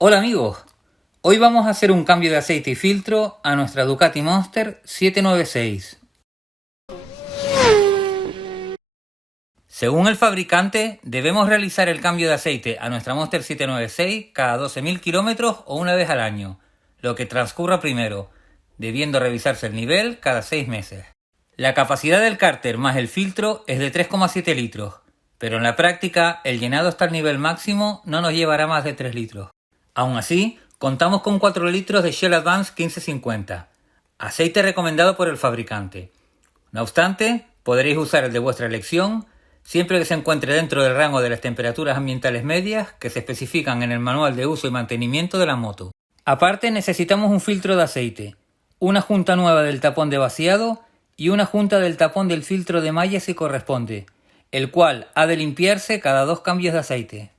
Hola amigos, hoy vamos a hacer un cambio de aceite y filtro a nuestra Ducati Monster 796. Según el fabricante, debemos realizar el cambio de aceite a nuestra Monster 796 cada 12.000 kilómetros o una vez al año, lo que transcurra primero, debiendo revisarse el nivel cada 6 meses. La capacidad del cárter más el filtro es de 3,7 litros, pero en la práctica el llenado hasta el nivel máximo no nos llevará más de 3 litros. Aún así, contamos con 4 litros de Shell Advance 1550, aceite recomendado por el fabricante. No obstante, podréis usar el de vuestra elección, siempre que se encuentre dentro del rango de las temperaturas ambientales medias que se especifican en el manual de uso y mantenimiento de la moto. Aparte, necesitamos un filtro de aceite, una junta nueva del tapón de vaciado y una junta del tapón del filtro de malla si corresponde, el cual ha de limpiarse cada 2 cambios de aceite.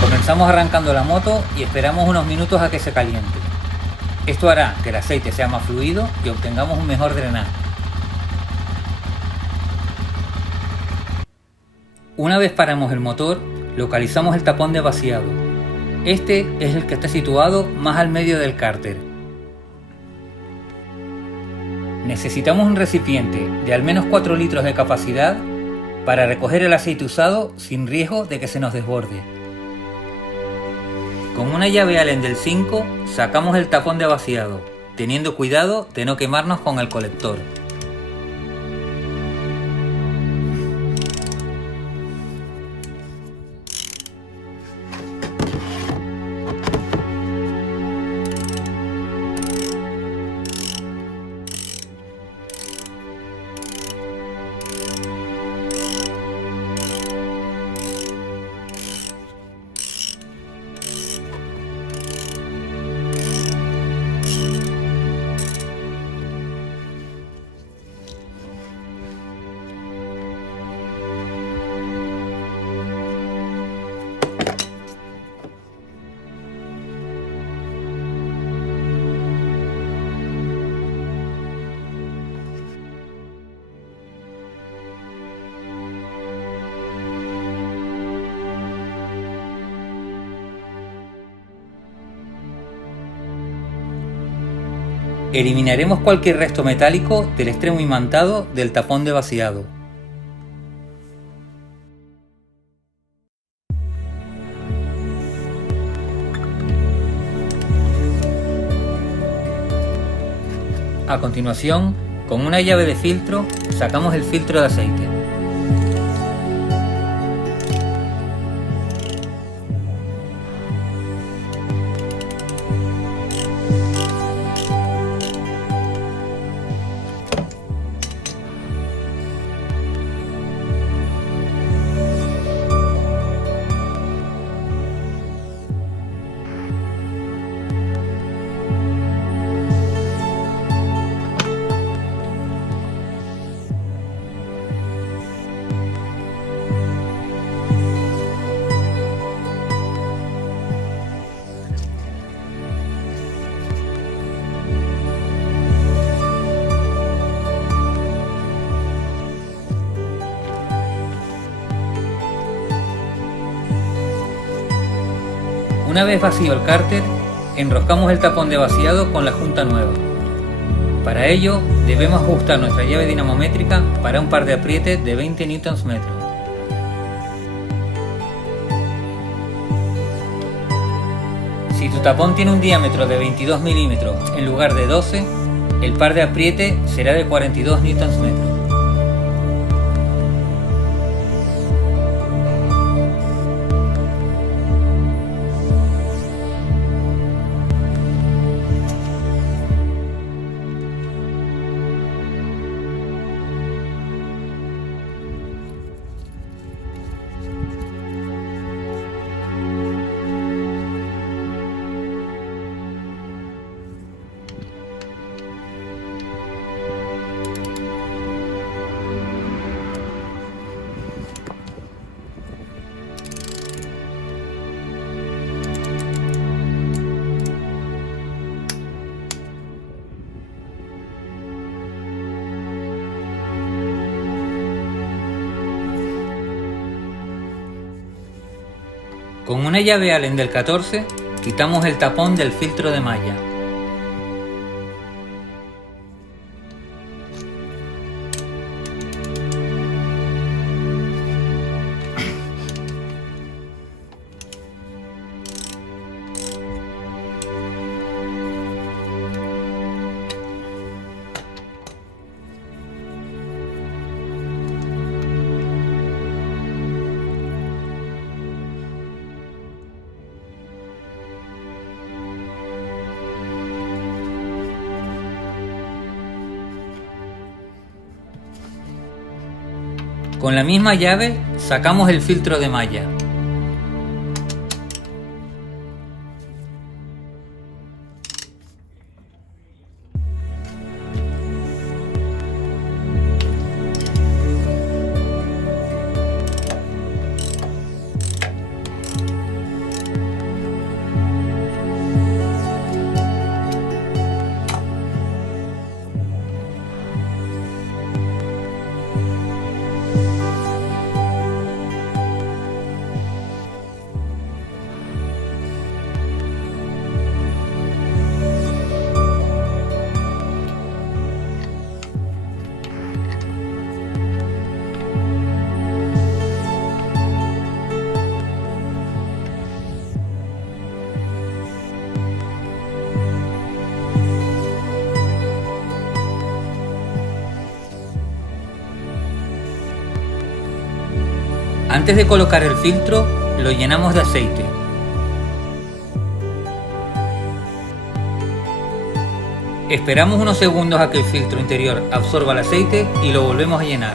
Comenzamos arrancando la moto y esperamos unos minutos a que se caliente. Esto hará que el aceite sea más fluido y obtengamos un mejor drenaje. Una vez paramos el motor, localizamos el tapón de vaciado. Este es el que está situado más al medio del cárter. Necesitamos un recipiente de al menos 4 litros de capacidad para recoger el aceite usado sin riesgo de que se nos desborde. Con una llave Allen del 5 sacamos el tapón de vaciado, teniendo cuidado de no quemarnos con el colector. Eliminaremos cualquier resto metálico del extremo imantado del tapón de vaciado. A continuación, con una llave de filtro, sacamos el filtro de aceite. Una vez vacío el cárter, enroscamos el tapón de vaciado con la junta nueva. Para ello, debemos ajustar nuestra llave dinamométrica para un par de aprietes de 20 Nm. Si tu tapón tiene un diámetro de 22 milímetros en lugar de 12, el par de apriete será de 42 Nm. Con una llave Allen del 14 quitamos el tapón del filtro de malla. Con la misma llave sacamos el filtro de malla. Antes de colocar el filtro, lo llenamos de aceite. Esperamos unos segundos a que el filtro interior absorba el aceite y lo volvemos a llenar.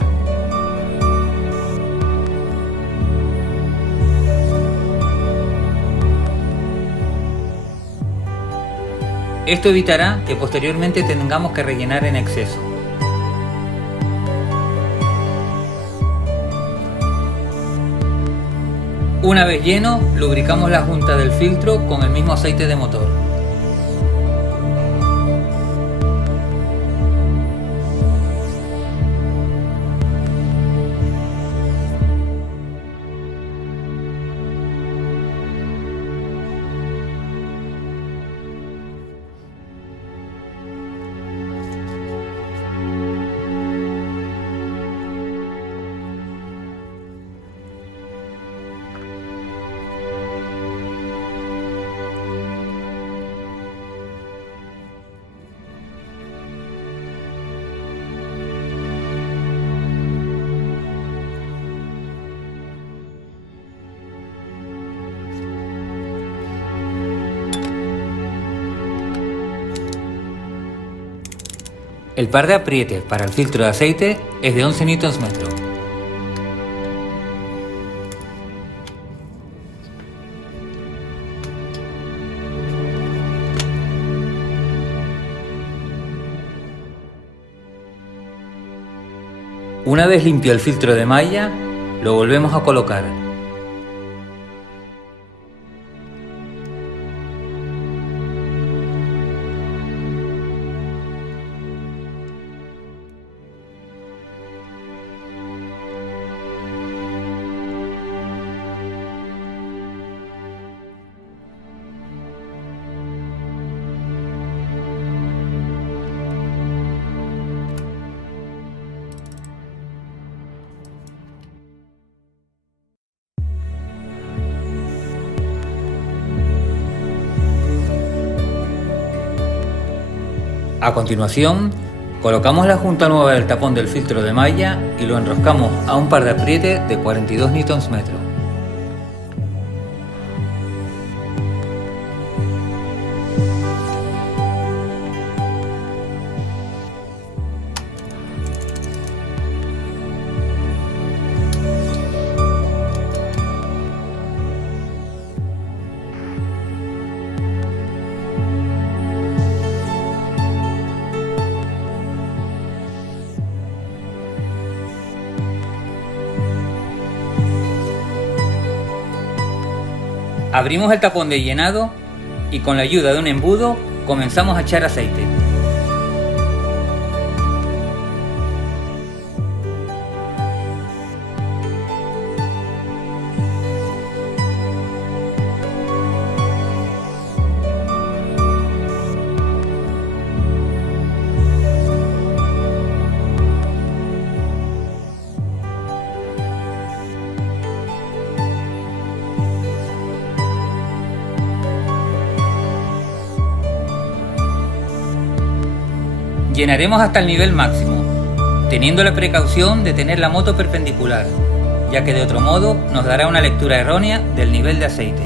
Esto evitará que posteriormente tengamos que rellenar en exceso. Una vez lleno, lubricamos la junta del filtro con el mismo aceite de motor. El par de aprietes para el filtro de aceite es de 11 Nm. Una vez limpio el filtro de malla, lo volvemos a colocar. A continuación, colocamos la junta nueva del tapón del filtro de malla y lo enroscamos a un par de aprietes de 42 Nm. Abrimos el tapón de llenado y con la ayuda de un embudo comenzamos a echar aceite. Llenaremos hasta el nivel máximo, teniendo la precaución de tener la moto perpendicular, ya que de otro modo nos dará una lectura errónea del nivel de aceite.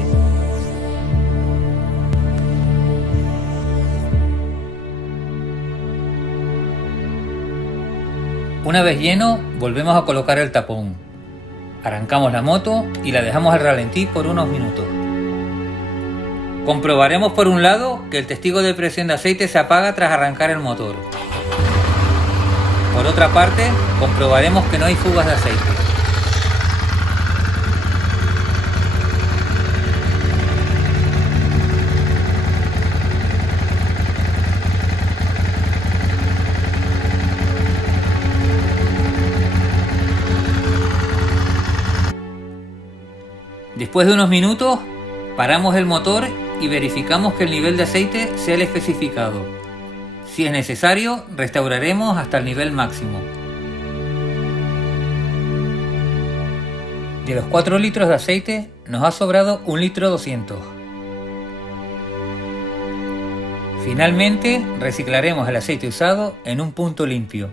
Una vez lleno, volvemos a colocar el tapón. Arrancamos la moto y la dejamos al ralentí por unos minutos. Comprobaremos por un lado que el testigo de presión de aceite se apaga tras arrancar el motor. Por otra parte, comprobaremos que no hay fugas de aceite. Después de unos minutos, paramos el motor y verificamos que el nivel de aceite sea el especificado. Si es necesario, restauraremos hasta el nivel máximo. De los 4 litros de aceite, nos ha sobrado 1,2 litros. Finalmente, reciclaremos el aceite usado en un punto limpio.